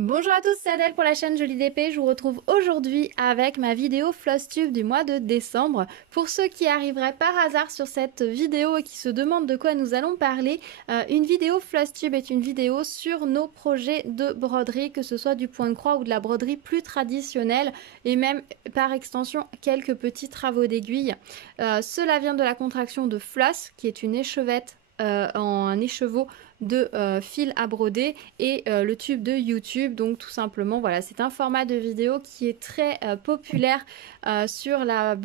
Bonjour à tous, c'est Adèle pour la chaîne Jolie DP. Je vous retrouve aujourd'hui avec ma vidéo Flosstube du mois de décembre. Pour ceux qui arriveraient par hasard sur cette vidéo et qui se demandent de quoi nous allons parler, une vidéo Flosstube est une vidéo sur nos projets de broderie, que ce soit du point de croix ou de la broderie plus traditionnelle et même par extension quelques petits travaux d'aiguille. Cela vient de la contraction de floss, qui est une échevette en un écheveau de fil à broder et le tube de YouTube. Donc tout simplement voilà, c'est un format de vidéo qui est très populaire sur la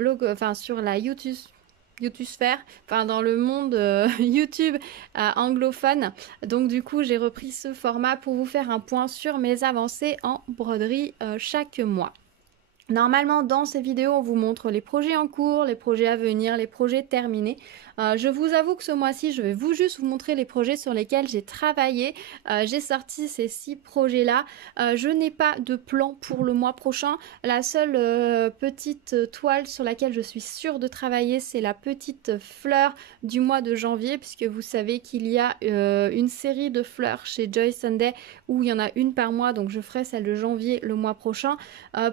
sur la YouTubesphère, enfin dans le monde YouTube anglophone. Donc du coup j'ai repris ce format pour vous faire un point sur mes avancées en broderie chaque mois. Normalement, dans ces vidéos, on vous montre les projets en cours, les projets à venir, les projets terminés. Je vous avoue que ce mois-ci, je vais juste vous montrer les projets sur lesquels j'ai travaillé. J'ai sorti ces 6 projets-là. Je n'ai pas de plan pour le mois prochain. La seule petite toile sur laquelle je suis sûre de travailler, c'est la petite fleur du mois de janvier, puisque vous savez qu'il y a une série de fleurs chez Joy Sunday où il y en a une par mois, donc je ferai celle de janvier le mois prochain.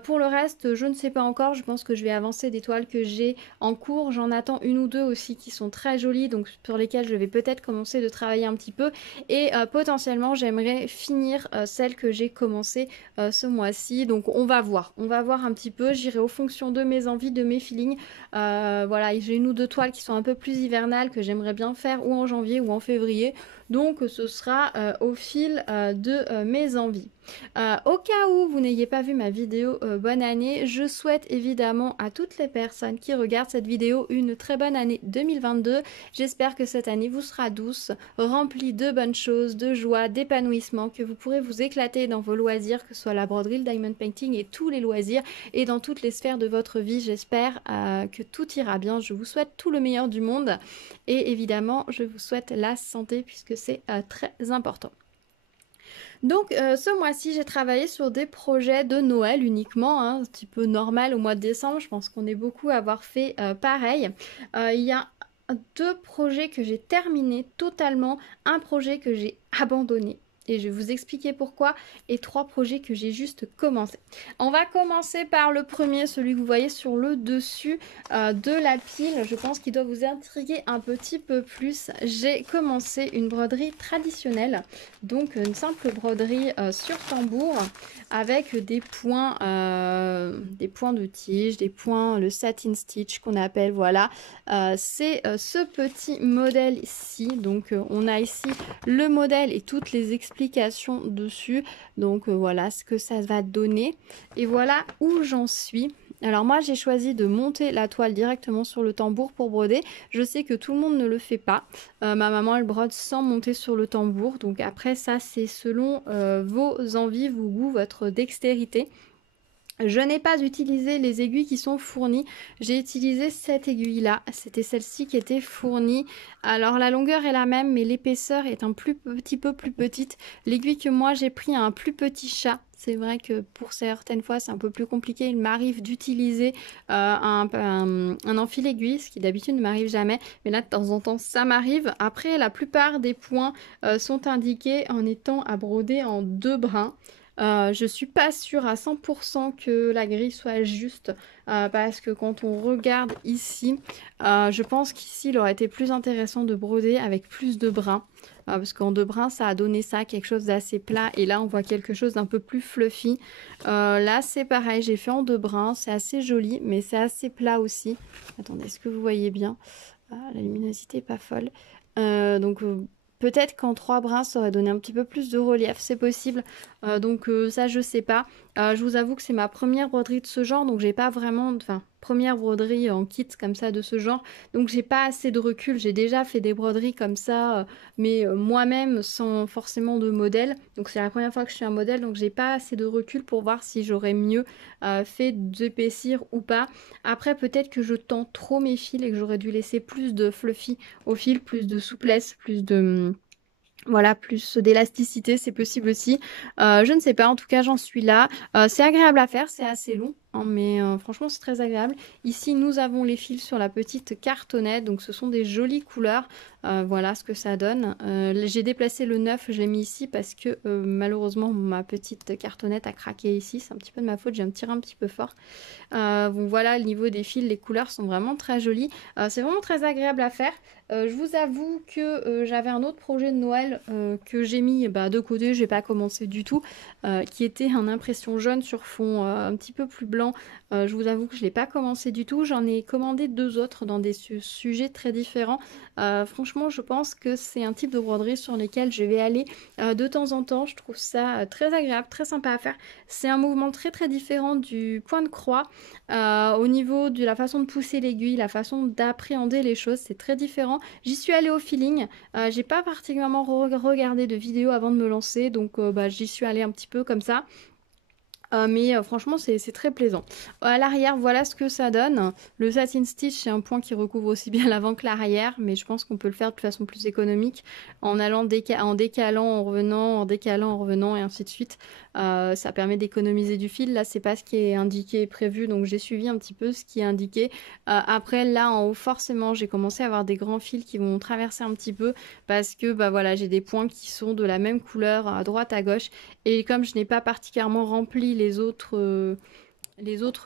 Pour le reste, je ne sais pas encore, je pense que je vais avancer des toiles que j'ai en cours. J'en attends une ou deux aussi qui sont très jolies, donc sur lesquelles je vais peut-être commencer de travailler un petit peu. Et potentiellement, j'aimerais finir celle que j'ai commencé ce mois-ci. Donc on va voir un petit peu. J'irai aux fonctions de mes envies, de mes feelings. Voilà, j'ai une ou deux toiles qui sont un peu plus hivernales que j'aimerais bien faire ou en janvier ou en février. Donc ce sera au fil de mes envies. Au cas où vous n'ayez pas vu ma vidéo bonne année, je souhaite évidemment à toutes les personnes qui regardent cette vidéo une très bonne année 2022. J'espère que cette année vous sera douce, remplie de bonnes choses, de joie, d'épanouissement, que vous pourrez vous éclater dans vos loisirs, que ce soit la broderie, le diamond painting et tous les loisirs et dans toutes les sphères de votre vie. J'espère que tout ira bien. Je vous souhaite tout le meilleur du monde et évidemment je vous souhaite la santé puisque c'est très important. Donc ce mois-ci, j'ai travaillé sur des projets de Noël uniquement, hein, un petit peu normal au mois de décembre. Je pense qu'on est beaucoup à avoir fait pareil. Il y a 2 projets que j'ai terminés totalement, un projet que j'ai abandonné. Et je vais vous expliquer pourquoi, et 3 projets que j'ai juste commencé. On va commencer par le premier, celui que vous voyez sur le dessus de la pile. Je pense qu'il doit vous intriguer un petit peu plus. J'ai commencé une broderie traditionnelle, donc une simple broderie sur tambour avec des points de tige, des points, le satin stitch qu'on appelle, voilà. C'est ce petit modèle ici. Donc on a ici le modèle et toutes les explications dessus. Donc voilà ce que ça va donner. Et voilà où j'en suis. Alors moi j'ai choisi de monter la toile directement sur le tambour pour broder. Je sais que tout le monde ne le fait pas. Ma maman elle brode sans monter sur le tambour. Donc après ça c'est selon vos envies, vos goûts, votre dextérité. Je n'ai pas utilisé les aiguilles qui sont fournies. J'ai utilisé cette aiguille-là. C'était celle-ci qui était fournie. Alors la longueur est la même, mais l'épaisseur est un petit peu plus petite. L'aiguille que moi j'ai pris a un plus petit chat. C'est vrai que pour certaines fois c'est un peu plus compliqué. Il m'arrive d'utiliser un enfil aiguille, ce qui d'habitude ne m'arrive jamais. Mais là de temps en temps ça m'arrive. Après la plupart des points sont indiqués en étant à broder en 2 brins. Je suis pas sûre à 100% que la grille soit juste parce que quand on regarde ici, je pense qu'ici il aurait été plus intéressant de broder avec plus de brins parce qu'en 2 brins ça a donné ça, quelque chose d'assez plat et là on voit quelque chose d'un peu plus fluffy. Là c'est pareil, j'ai fait en 2 brins, c'est assez joli mais c'est assez plat aussi. Attendez, est-ce que vous voyez bien? La luminosité est pas folle. Donc peut-être qu'en 3 brins, ça aurait donné un petit peu plus de relief, c'est possible. Donc ça, je sais pas. Je vous avoue que c'est ma première broderie de ce genre, donc j'ai pas vraiment... Enfin, première broderie en kit comme ça de ce genre. Donc j'ai pas assez de recul. J'ai déjà fait des broderies comme ça, mais moi-même sans forcément de modèle. Donc c'est la première fois que je suis un modèle, donc j'ai pas assez de recul pour voir si j'aurais mieux fait d'épaissir ou pas. Après, peut-être que je tends trop mes fils et que j'aurais dû laisser plus de fluffy au fil, plus de souplesse, plus de... Voilà, plus d'élasticité, c'est possible aussi. Je ne sais pas, en tout cas, j'en suis là. C'est agréable à faire, c'est assez long. hein, mais franchement c'est très agréable. Ici nous avons les fils sur la petite cartonnette, donc ce sont des jolies couleurs. Voilà ce que ça donne. J'ai déplacé le 9, je l'ai mis ici parce que malheureusement ma petite cartonnette a craqué ici. C'est un petit peu de ma faute, j'ai tiré un petit peu fort. Bon, voilà, au niveau des fils, les couleurs sont vraiment très jolies. C'est vraiment très agréable à faire. Je vous avoue que j'avais un autre projet de Noël que j'ai mis de côté, j'ai pas commencé du tout, qui était en impression jaune sur fond un petit peu plus blanc. Je vous avoue que je l'ai pas commencé du tout. J'en ai commandé 2 autres dans des sujets très différents. Franchement, je pense que c'est un type de broderie sur lesquels je vais aller de temps en temps. Je trouve ça très agréable, très sympa à faire. C'est un mouvement très très différent du point de croix. Au niveau de la façon de pousser l'aiguille, la façon d'appréhender les choses, c'est très différent. J'y suis allée au feeling. J'ai pas particulièrement regardé de vidéos avant de me lancer, donc j'y suis allée un petit peu comme ça. Mais franchement c'est très plaisant. À l'arrière voilà ce que ça donne. Le satin stitch c'est un point qui recouvre aussi bien l'avant que l'arrière, mais je pense qu'on peut le faire de façon plus économique en allant en décalant, en revenant, en décalant, en revenant et ainsi de suite. Ça permet d'économiser du fil. Là c'est pas ce qui est indiqué et prévu, donc j'ai suivi un petit peu ce qui est indiqué. Après là en haut forcément j'ai commencé à avoir des grands fils qui vont traverser un petit peu parce que voilà j'ai des points qui sont de la même couleur à droite à gauche, et comme je n'ai pas particulièrement rempli les autres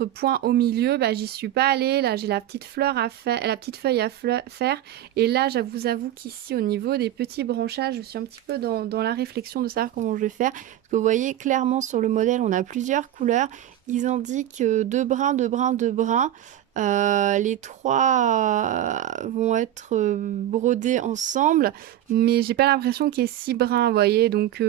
points au milieu, j'y suis pas allée. Là j'ai la petite fleur à faire, la petite feuille à faire, et là je vous avoue qu'ici au niveau des petits branchages je suis un petit peu dans la réflexion de savoir comment je vais faire, parce que vous voyez clairement sur le modèle on a plusieurs couleurs. Ils indiquent 2 brins, 2 brins, 2 brins. Les 3 vont être brodés ensemble, mais j'ai pas l'impression qu'il y ait 6 brins, vous voyez, donc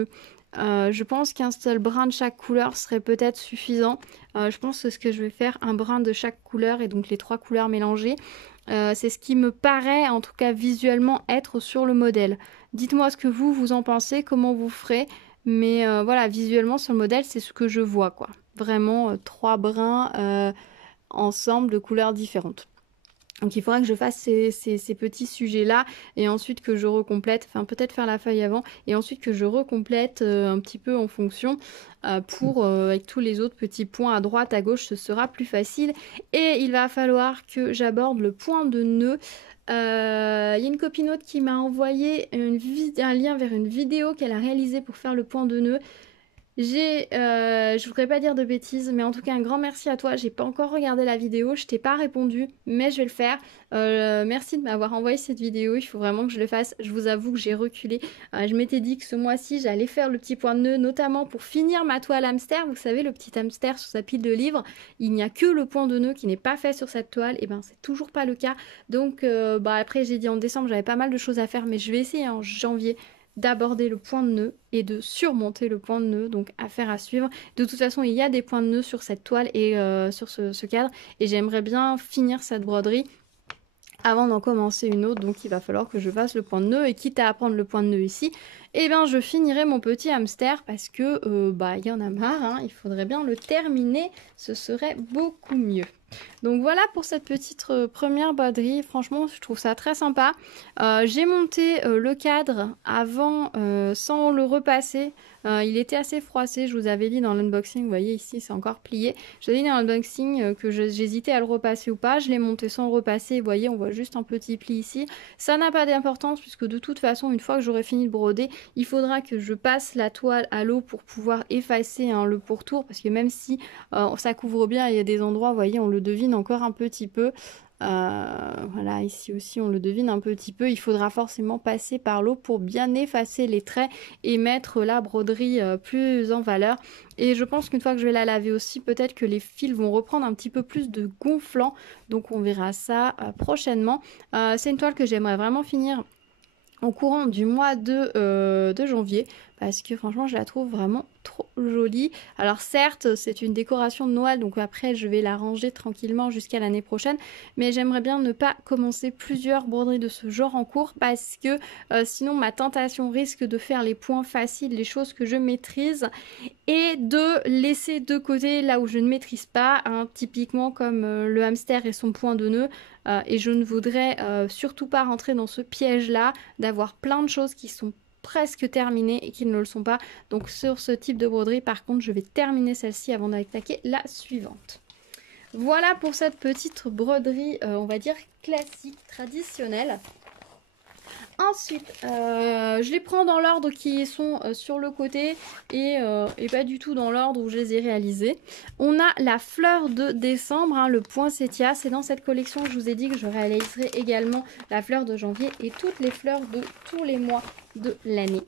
je pense qu'un seul brin de chaque couleur serait peut-être suffisant. Je pense que ce que je vais faire, un brin de chaque couleur et donc les 3 couleurs mélangées. C'est ce qui me paraît, en tout cas visuellement, être sur le modèle. Dites-moi ce que vous en pensez, comment vous ferez. Mais voilà, visuellement sur le modèle, c'est ce que je vois, quoi. Vraiment 3 brins ensemble de couleurs différentes. Donc il faudra que je fasse ces petits sujets-là et ensuite que je recomplète, enfin peut-être faire la feuille avant et ensuite que je recomplète un petit peu en fonction avec tous les autres petits points à droite, à gauche, ce sera plus facile. Et il va falloir que j'aborde le point de nœud. Il y a une copinote qui m'a envoyé un lien vers une vidéo qu'elle a réalisée pour faire le point de nœud. Je voudrais pas dire de bêtises, mais en tout cas un grand merci à toi. J'ai pas encore regardé la vidéo, je t'ai pas répondu, mais je vais le faire. Merci de m'avoir envoyé cette vidéo, il faut vraiment que je le fasse. Je vous avoue que j'ai reculé. Je m'étais dit que ce mois-ci j'allais faire le petit point de nœud, notamment pour finir ma toile hamster. Vous savez, le petit hamster sur sa pile de livres, il n'y a que le point de nœud qui n'est pas fait sur cette toile, et c'est toujours pas le cas. Donc après j'ai dit en décembre j'avais pas mal de choses à faire, mais je vais essayer en janvier d'aborder le point de nœud et de surmonter le point de nœud, donc affaire à suivre. De toute façon il y a des points de nœud sur cette toile et sur ce cadre, et j'aimerais bien finir cette broderie avant d'en commencer une autre, donc il va falloir que je fasse le point de nœud, et quitte à apprendre le point de nœud ici, je finirai mon petit hamster parce que il y en a marre, hein, il faudrait bien le terminer, ce serait beaucoup mieux. Donc voilà pour cette petite première broderie, franchement je trouve ça très sympa. J'ai monté le cadre avant sans le repasser. Il était assez froissé, je vous avais dit dans l'unboxing, vous voyez ici c'est encore plié. Je vous avais dit dans l'unboxing que j'hésitais à le repasser ou pas, je l'ai monté sans le repasser, vous voyez on voit juste un petit pli ici. Ça n'a pas d'importance puisque de toute façon une fois que j'aurai fini de broder, il faudra que je passe la toile à l'eau pour pouvoir effacer le pourtour, parce que même si ça couvre bien, il y a des endroits, vous voyez on le devine encore un petit peu. Voilà, ici aussi on le devine un petit peu, il faudra forcément passer par l'eau pour bien effacer les traits et mettre la broderie plus en valeur. Et je pense qu'une fois que je vais la laver aussi, peut-être que les fils vont reprendre un petit peu plus de gonflant, donc on verra ça prochainement. C'est une toile que j'aimerais vraiment finir au courant du mois de janvier, parce que franchement je la trouve vraiment trop jolie. Alors certes c'est une décoration de Noël, donc après je vais la ranger tranquillement jusqu'à l'année prochaine, mais j'aimerais bien ne pas commencer plusieurs broderies de ce genre en cours, parce que sinon ma tentation risque de faire les points faciles, les choses que je maîtrise, et de laisser de côté là où je ne maîtrise pas, hein, typiquement comme le hamster et son point de nœud. Et je ne voudrais surtout pas rentrer dans ce piège là d'avoir plein de choses qui sont presque terminées et qui ne le sont pas. Donc sur ce type de broderie par contre je vais terminer celle-ci avant d'attaquer la suivante. Voilà pour cette petite broderie, on va dire classique, traditionnelle. Ensuite, je les prends dans l'ordre qui sont sur le côté et pas du tout dans l'ordre où je les ai réalisés. On a la fleur de décembre, hein, le poinsettia. C'est dans cette collection que je vous ai dit que je réaliserai également la fleur de janvier et toutes les fleurs de tous les mois de l'année.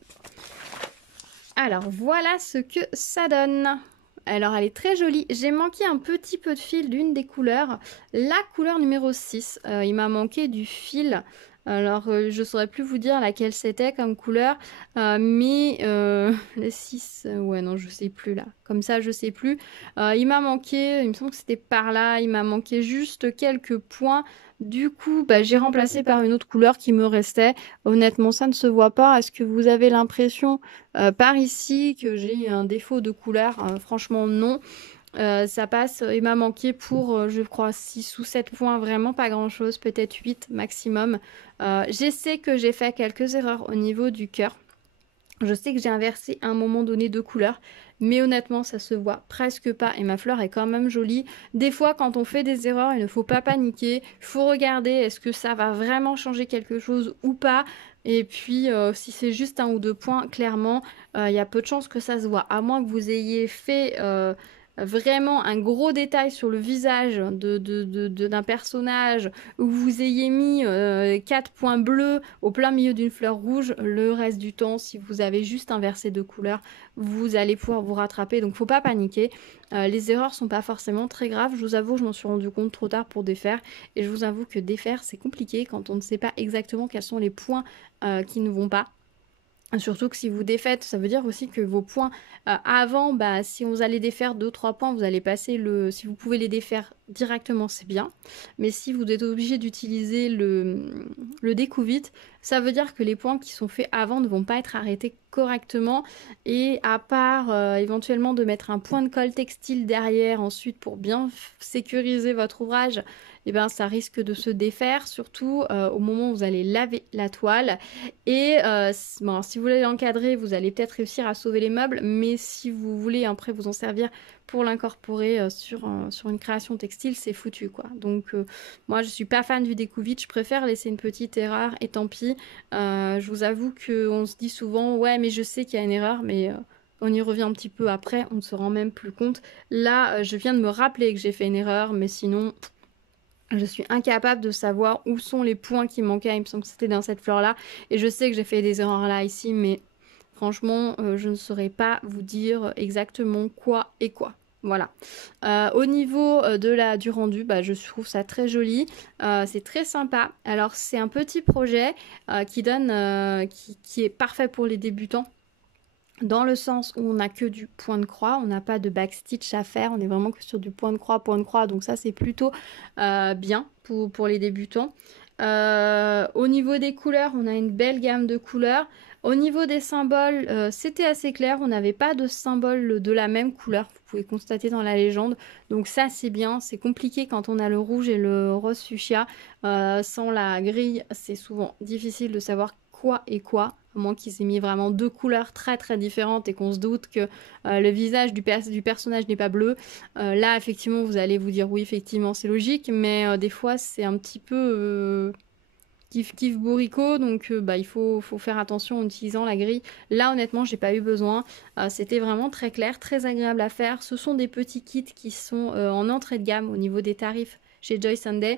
Alors, voilà ce que ça donne. Alors, elle est très jolie. J'ai manqué un petit peu de fil d'une des couleurs. La couleur numéro 6. Il m'a manqué du fil. Alors, je ne saurais plus vous dire laquelle c'était comme couleur. Mais le 6, ouais, non, je sais plus là. Comme ça, je sais plus. Il m'a manqué, il me semble que c'était par là. Il m'a manqué juste quelques points. Du coup, bah, j'ai remplacé par une autre couleur qui me restait. Honnêtement, ça ne se voit pas. Est-ce que vous avez l'impression par ici que j'ai un défaut de couleur? Franchement, non. Ça passe. Il m'a manqué pour, je crois, 6 ou 7 points. Vraiment pas grand-chose. Peut-être 8 maximum. Je sais que j'ai fait quelques erreurs au niveau du cœur. Je sais que j'ai inversé à un moment donné de couleur, mais honnêtement, ça se voit presque pas et ma fleur est quand même jolie. Des fois, quand on fait des erreurs, il ne faut pas paniquer. Il faut regarder est-ce que ça va vraiment changer quelque chose ou pas. Et puis, si c'est juste 1 ou 2 points, clairement, il y a peu de chances que ça se voit. À moins que vous ayez fait vraiment un gros détail sur le visage d'un personnage où vous ayez mis 4 points bleus au plein milieu d'une fleur rouge. Le reste du temps, si vous avez juste inversé de couleur, vous allez pouvoir vous rattraper. Donc, faut pas paniquer. Les erreurs sont pas forcément très graves. Je vous avoue, je m'en suis rendu compte trop tard pour défaire. Et je vous avoue que défaire, c'est compliqué quand on ne sait pas exactement quels sont les points qui ne vont pas. Surtout que si vous défaites, ça veut dire aussi que vos points avant, bah, si vous allez défaire 2-3 points, vous allez passer le... Si vous pouvez les défaire directement, c'est bien. Mais si vous êtes obligé d'utiliser le découvite, ça veut dire que les points qui sont faits avant ne vont pas être arrêtés correctement. Et à part éventuellement de mettre un point de colle textile derrière ensuite pour bien sécuriser votre ouvrage, eh ben, ça risque de se défaire, surtout au moment où vous allez laver la toile. Et bon, si vous voulez l'encadrer, vous allez peut-être réussir à sauver les meubles, mais si vous voulez après vous en servir pour l'incorporer sur une création textile, c'est foutu quoi. Donc moi je suis pas fan du découvite, je préfère laisser une petite erreur et tant pis. Je vous avoue qu'on se dit souvent ouais mais je sais qu'il y a une erreur, mais on y revient un petit peu après, on ne se rend même plus compte. Là je viens de me rappeler que j'ai fait une erreur, mais sinon... Je suis incapable de savoir où sont les points qui manquaient. Il me semble que c'était dans cette fleur-là. Et je sais que j'ai fait des erreurs là, ici. Mais franchement, je ne saurais pas vous dire exactement quoi et quoi. Voilà. Au niveau du rendu, bah, je trouve ça très joli. C'est très sympa. Alors, c'est un petit projet qui est parfait pour les débutants. Dans le sens où on n'a que du point de croix, on n'a pas de backstitch à faire, on est vraiment que sur du point de croix, donc ça c'est plutôt bien pour les débutants. Au niveau des couleurs, on a une belle gamme de couleurs. Au niveau des symboles, c'était assez clair, on n'avait pas de symbole de la même couleur, vous pouvez constater dans la légende, donc ça c'est bien, c'est compliqué quand on a le rouge et le rose fuchsia. Sans la grille, c'est souvent difficile de savoir quoi et quoi, à moins qu'ils aient mis vraiment 2 couleurs très très différentes et qu'on se doute que le visage du personnage n'est pas bleu. Là effectivement vous allez vous dire oui effectivement c'est logique, mais des fois c'est un petit peu kiff bourricot, donc bah, il faut faire attention en utilisant la grille. Là honnêtement j'ai pas eu besoin, c'était vraiment très clair, très agréable à faire. Ce sont des petits kits qui sont en entrée de gamme au niveau des tarifs chez Joy Sunday.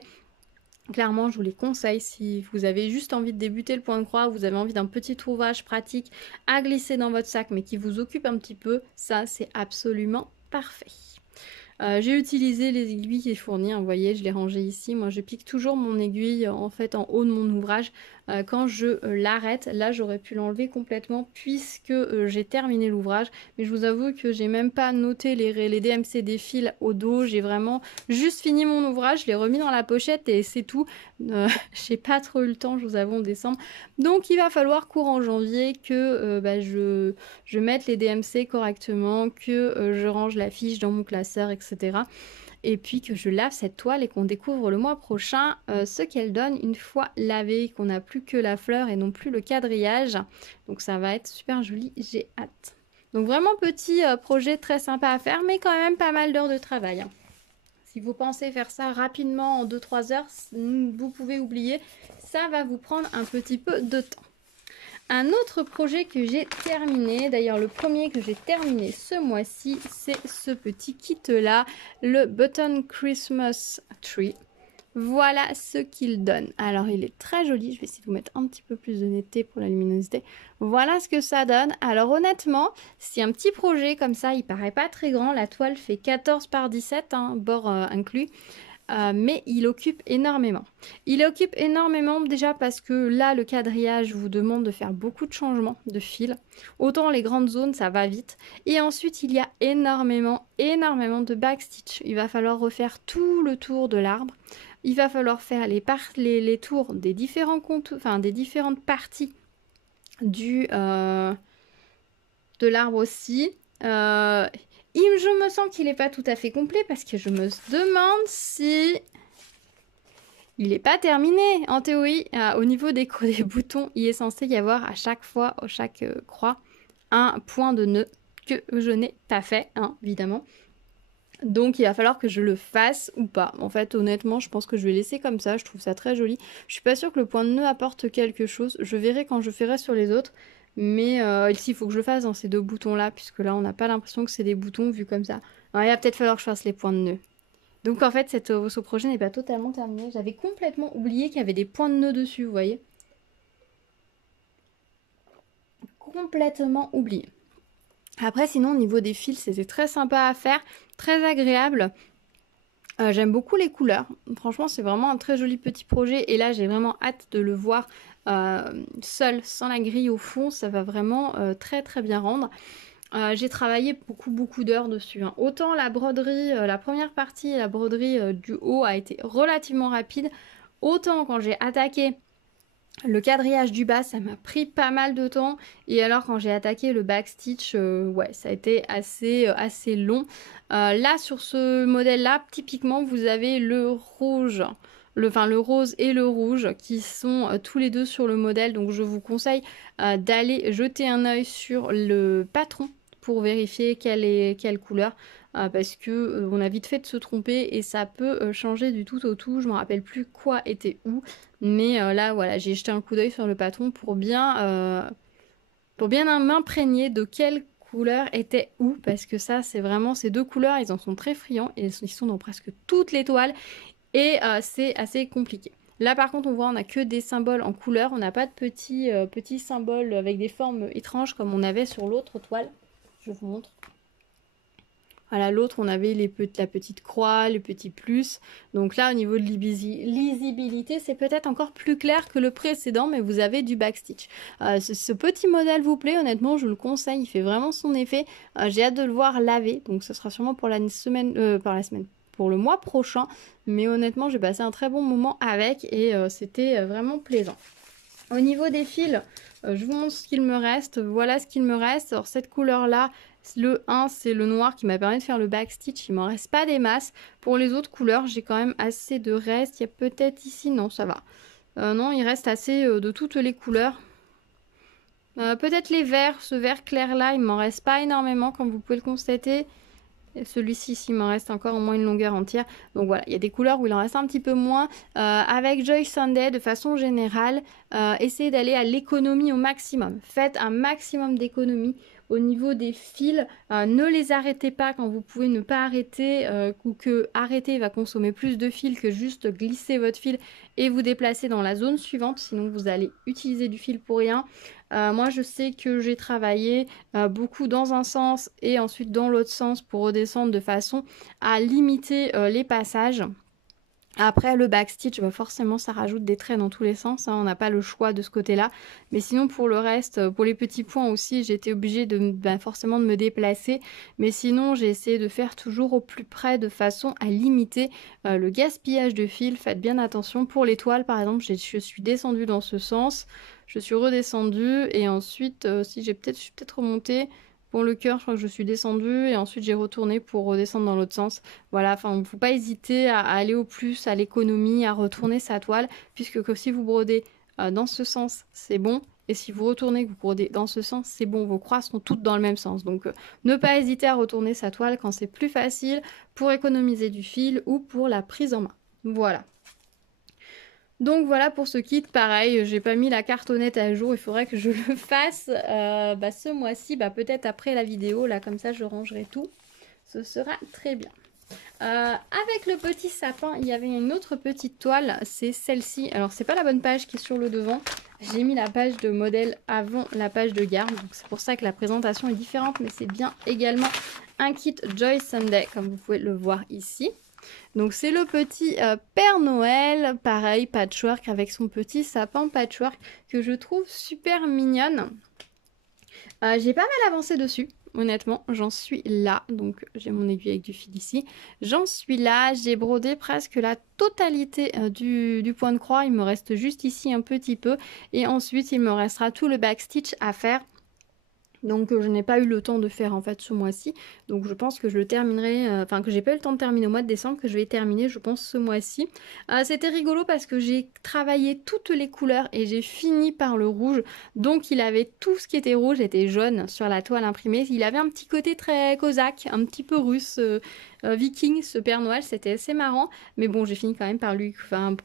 Clairement, je vous les conseille si vous avez juste envie de débuter le point de croix, vous avez envie d'un petit ouvrage pratique à glisser dans votre sac mais qui vous occupe un petit peu, ça c'est absolument parfait. J'ai utilisé les aiguilles qui est fournies, hein, vous voyez, je les rangées ici. Moi, je pique toujours mon aiguille en fait en haut de mon ouvrage. Quand je l'arrête, là, j'aurais pu l'enlever complètement puisque j'ai terminé l'ouvrage. Mais je vous avoue que j'ai même pas noté les DMC des fils au dos. J'ai vraiment juste fini mon ouvrage, je l'ai remis dans la pochette et c'est tout. J'ai pas trop eu le temps, je vous avoue, en décembre. Donc, il va falloir courant janvier que je mette les DMC correctement, que je range la fiche dans mon classeur, etc. Et puis que je lave cette toile et qu'on découvre le mois prochain ce qu'elle donne une fois lavée, qu'on n'a plus que la fleur et non plus le quadrillage. Donc ça va être super joli, j'ai hâte. Donc vraiment petit projet très sympa à faire, mais quand même pas mal d'heures de travail, hein. Si vous pensez faire ça rapidement en 2-3 heures, vous pouvez oublier, ça va vous prendre un petit peu de temps. Un autre projet que j'ai terminé, d'ailleurs le premier que j'ai terminé ce mois-ci, c'est ce petit kit-là, le Button Christmas Tree. Voilà ce qu'il donne. Alors il est très joli, je vais essayer de vous mettre un petit peu plus de netteté pour la luminosité. Voilà ce que ça donne. Alors honnêtement, c'est un petit projet comme ça, il paraît pas très grand. La toile fait 14 par 17, hein, bord inclus. Mais il occupe énormément. Il occupe énormément déjà parce que là, le quadrillage vous demande de faire beaucoup de changements de fil. Autant les grandes zones, ça va vite. Et ensuite, il y a énormément de backstitch. Il va falloir refaire tout le tour de l'arbre. Il va falloir faire les tours des différents contours, enfin des différentes parties de l'arbre aussi. Je me sens qu'il n'est pas tout à fait complet parce que je me demande si il n'est pas terminé. En théorie, au niveau des boutons, il est censé y avoir à chaque fois, à chaque croix, un point de nœud que je n'ai pas fait, hein, évidemment. Donc il va falloir que je le fasse ou pas. En fait, honnêtement, je pense que je vais laisser comme ça. Je trouve ça très joli. Je suis pas sûre que le point de nœud apporte quelque chose. Je verrai quand je ferai sur les autres. Mais ici, il faut que je le fasse dans ces deux boutons-là, puisque là, on n'a pas l'impression que c'est des boutons vus comme ça. Alors, il va peut-être falloir que je fasse les points de nœud. Donc en fait, ce projet n'est pas totalement terminé. J'avais complètement oublié qu'il y avait des points de nœud dessus, vous voyez. Complètement oublié. Après, sinon, au niveau des fils, c'était très sympa à faire, très agréable. J'aime beaucoup les couleurs. Franchement, c'est vraiment un très joli petit projet. Et là, j'ai vraiment hâte de le voir seul, sans la grille au fond. Ça va vraiment très très bien rendre. J'ai travaillé beaucoup d'heures dessus, hein. Autant la broderie, la première partie, la broderie du haut a été relativement rapide. Autant quand j'ai attaqué le quadrillage du bas, ça m'a pris pas mal de temps. Et alors quand j'ai attaqué le backstitch, ouais, ça a été assez long. Là, sur ce modèle-là, typiquement, vous avez le rouge, le rose et le rouge qui sont tous les deux sur le modèle. Donc je vous conseille d'aller jeter un œil sur le patron pour vérifier quelle couleur. Parce que on a vite fait de se tromper et ça peut changer du tout au tout. Je me rappelle plus quoi était où. Mais là, voilà, j'ai jeté un coup d'œil sur le patron pour bien m'imprégner de quelle couleur était où. Parce que ça, c'est vraiment ces deux couleurs, ils en sont très friands. Et ils sont dans presque toutes les toiles. Et c'est assez compliqué. Là, par contre, on voit, on n'a que des symboles en couleur. On n'a pas de petits symboles avec des formes étranges comme on avait sur l'autre toile. Je vous montre. Voilà, l'autre, on avait la petite croix, les petits plus. Donc là, au niveau de lisibilité, c'est peut-être encore plus clair que le précédent, mais vous avez du backstitch. Ce petit modèle vous plaît, honnêtement, je le conseille. Il fait vraiment son effet. J'ai hâte de le voir laver. Donc ce sera sûrement pour pour le mois prochain. Mais honnêtement, j'ai passé un très bon moment avec et c'était vraiment plaisant. Au niveau des fils, je vous montre ce qu'il me reste. Voilà ce qu'il me reste. Alors cette couleur-là, le 1, c'est le noir qui m'a permis de faire le backstitch. Il m'en reste pas des masses. Pour les autres couleurs, j'ai quand même assez de reste. Il y a peut-être ici, non, ça va. Non, il reste assez de toutes les couleurs. Peut-être les verts, ce vert clair-là, il m'en reste pas énormément, comme vous pouvez le constater. Celui-ci, il m'en reste encore au moins une longueur entière. Donc voilà, il y a des couleurs où il en reste un petit peu moins. Avec Joy Sunday, de façon générale, essayez d'aller à l'économie au maximum. Faites un maximum d'économie au niveau des fils. Ne les arrêtez pas quand vous pouvez ne pas arrêter ou que arrêter va consommer plus de fils que juste glisser votre fil et vous déplacer dans la zone suivante. Sinon, vous allez utiliser du fil pour rien. Moi, je sais que j'ai travaillé beaucoup dans un sens et ensuite dans l'autre sens pour redescendre de façon à limiter les passages. Après, le backstitch, bah forcément, ça rajoute des traits dans tous les sens, hein, on n'a pas le choix de ce côté-là. Mais sinon, pour le reste, pour les petits points aussi, j'ai été obligée forcément de me déplacer. Mais sinon, j'ai essayé de faire toujours au plus près de façon à limiter le gaspillage de fil. Faites bien attention. Pour les toiles, par exemple, je suis descendue dans ce sens. Je suis redescendue et ensuite, je suis peut-être remontée. Pour le cœur, je crois que je suis descendue et ensuite j'ai retourné pour redescendre dans l'autre sens. Voilà, enfin, il ne faut pas hésiter à aller au plus, à l'économie, à retourner sa toile, puisque si vous brodez dans ce sens, c'est bon. et si vous retournez, que vous brodez dans ce sens, c'est bon, vos croix seront toutes dans le même sens. Donc ne pas hésiter à retourner sa toile quand c'est plus facile pour économiser du fil ou pour la prise en main. Voilà. Donc voilà pour ce kit, pareil, j'ai pas mis la cartonnette à jour, il faudrait que je le fasse ce mois-ci, peut-être après la vidéo, là comme ça je rangerai tout, ce sera très bien. Avec le petit sapin, il y avait une autre petite toile, c'est celle-ci. Alors c'est pas la bonne page qui est sur le devant, j'ai mis la page de modèle avant la page de garde, donc c'est pour ça que la présentation est différente, mais c'est bien également un kit Joy Sunday, comme vous pouvez le voir ici. Donc c'est le petit Père Noël, pareil, patchwork, avec son petit sapin patchwork que je trouve super mignonne. J'ai pas mal avancé dessus, honnêtement, j'en suis là. Donc j'ai mon aiguille avec du fil ici. J'en suis là, j'ai brodé presque la totalité du point de croix. Il me reste juste ici un petit peu. Et ensuite, il me restera tout le backstitch à faire. Donc je n'ai pas eu le temps de faire en fait ce mois-ci, donc je pense que je le terminerai, que j'ai pas eu le temps de terminer au mois de décembre, que je vais terminer je pense ce mois-ci. C'était rigolo parce que j'ai travaillé toutes les couleurs et j'ai fini par le rouge, donc il avait tout ce qui était rouge, était jaune sur la toile imprimée, il avait un petit côté très cosaque, un petit peu russe, viking ce Père Noël, c'était assez marrant, mais bon j'ai fini quand même par lui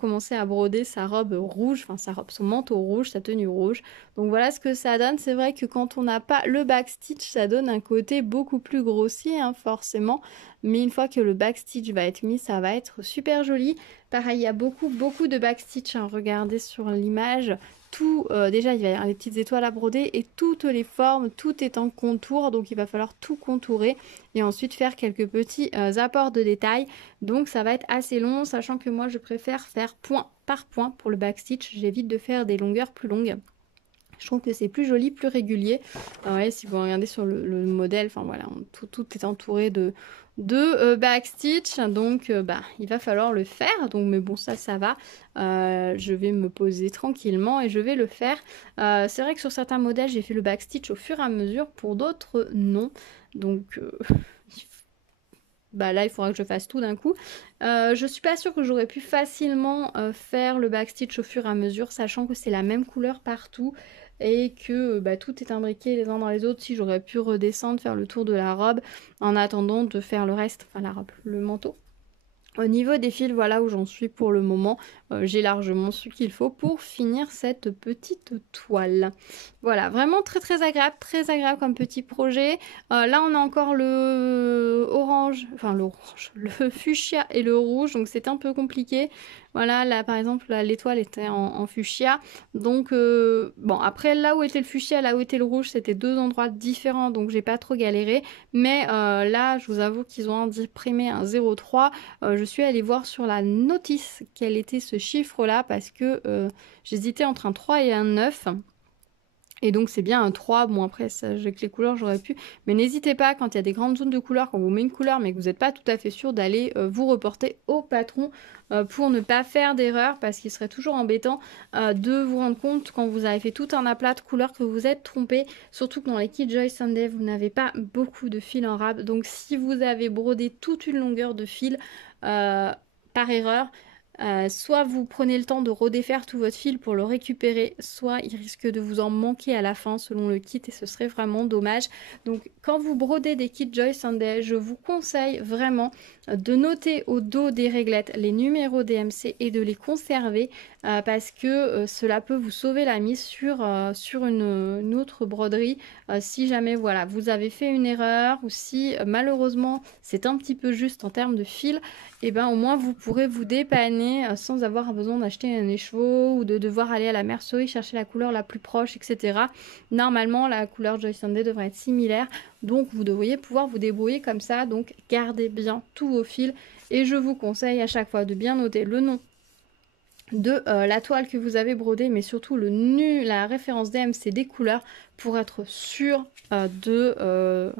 commencer à broder sa robe rouge, son manteau rouge, sa tenue rouge. Donc voilà ce que ça donne. C'est vrai que quand on n'a pas le backstitch, ça donne un côté beaucoup plus grossier, hein, forcément. Mais une fois que le backstitch va être mis, ça va être super joli. Pareil, il y a beaucoup de backstitch, hein. Regardez sur l'image. Tout, déjà, il va y avoir les petites étoiles à broder et toutes les formes, tout est en contour. Donc, il va falloir tout contourer et ensuite faire quelques petits apports de détails. Donc, ça va être assez long, sachant que moi, je préfère faire point par point pour le backstitch. J'évite de faire des longueurs plus longues. Je trouve que c'est plus joli, plus régulier. Ouais, si vous regardez sur le modèle, voilà, tout est entouré de backstitch. Donc, il va falloir le faire. Donc, mais bon, ça va. Je vais me poser tranquillement et je vais le faire. C'est vrai que sur certains modèles, j'ai fait le backstitch au fur et à mesure. Pour d'autres, non. Donc... là il faudra que je fasse tout d'un coup. Je suis pas sûre que j'aurais pu facilement faire le backstitch au fur et à mesure, sachant que c'est la même couleur partout et que tout est imbriqué les uns dans les autres. Si j'aurais pu redescendre, faire le tour de la robe en attendant de faire le reste, la robe, le manteau. Au niveau des fils, voilà où j'en suis pour le moment. J'ai largement ce qu'il faut pour finir cette petite toile. Voilà, vraiment très agréable comme petit projet. Là, on a encore le orange, le fuchsia et le rouge, donc c'est un peu compliqué. Voilà, là par exemple, l'étoile était en fuchsia. Donc, après, là où était le fuchsia, là où était le rouge, c'était deux endroits différents, donc j'ai pas trop galéré. Mais là, je vous avoue qu'ils ont imprimé un 0,3. Je suis allée voir sur la notice quel était ce chiffre-là parce que j'hésitais entre un 3 et un 9. Et donc c'est bien un 3, bon après ça, avec les couleurs j'aurais pu, mais n'hésitez pas quand il y a des grandes zones de couleurs, quand on vous met une couleur mais que vous n'êtes pas tout à fait sûr d'aller vous reporter au patron pour ne pas faire d'erreur, parce qu'il serait toujours embêtant de vous rendre compte quand vous avez fait tout un aplat de couleurs que vous êtes trompé, surtout que dans les kits Joy Sunday vous n'avez pas beaucoup de fil en rab, donc si vous avez brodé toute une longueur de fil par erreur, soit vous prenez le temps de redéfaire tout votre fil pour le récupérer, soit il risque de vous en manquer à la fin selon le kit et ce serait vraiment dommage. Donc quand vous brodez des kits Joy Sunday, je vous conseille vraiment de noter au dos des réglettes les numéros DMC et de les conserver parce que cela peut vous sauver la mise sur une autre broderie si jamais voilà, vous avez fait une erreur ou si malheureusement c'est un petit peu juste en termes de fil, et au moins vous pourrez vous dépanner sans avoir besoin d'acheter un écheveau ou de devoir aller à la mercerie chercher la couleur la plus proche, etc. Normalement la couleur Joy Sunday devrait être similaire, donc vous devriez pouvoir vous débrouiller comme ça. Donc gardez bien tous vos fils et je vous conseille à chaque fois de bien noter le nom de la toile que vous avez brodée, mais surtout la référence DMC des couleurs pour être sûr de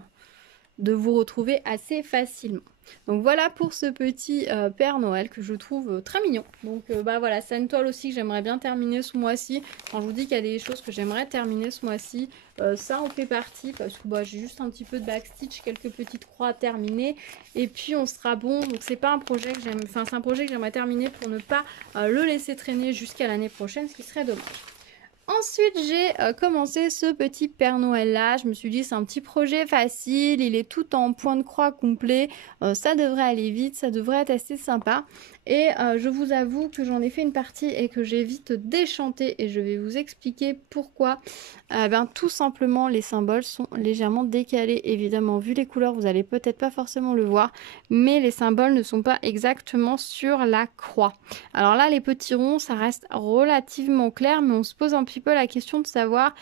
vous retrouver assez facilement. Donc voilà pour ce petit Père Noël que je trouve très mignon. Donc voilà, c'est une toile aussi que j'aimerais bien terminer ce mois-ci. Quand je vous dis qu'il y a des choses que j'aimerais terminer ce mois-ci, ça en fait partie parce que j'ai juste un petit peu de backstitch, quelques petites croix à terminer et puis on sera bon. Donc c'est pas un projet que j'aime, c'est un projet que j'aimerais terminer pour ne pas le laisser traîner jusqu'à l'année prochaine, ce qui serait dommage. Ensuite, j'ai commencé ce petit Père Noël là. Je me suis dit c'est un petit projet facile, il est tout en point de croix complet. Ça devrait aller vite, ça devrait être assez sympa. Et je vous avoue que j'en ai fait une partie et que j'ai vite déchanté et je vais vous expliquer pourquoi. Tout simplement, les symboles sont légèrement décalés. Évidemment, vu les couleurs, vous n'allez peut-être pas forcément le voir, mais les symboles ne sont pas exactement sur la croix. Alors là, les petits ronds, ça reste relativement clair, mais on se pose un petit peu la question de savoir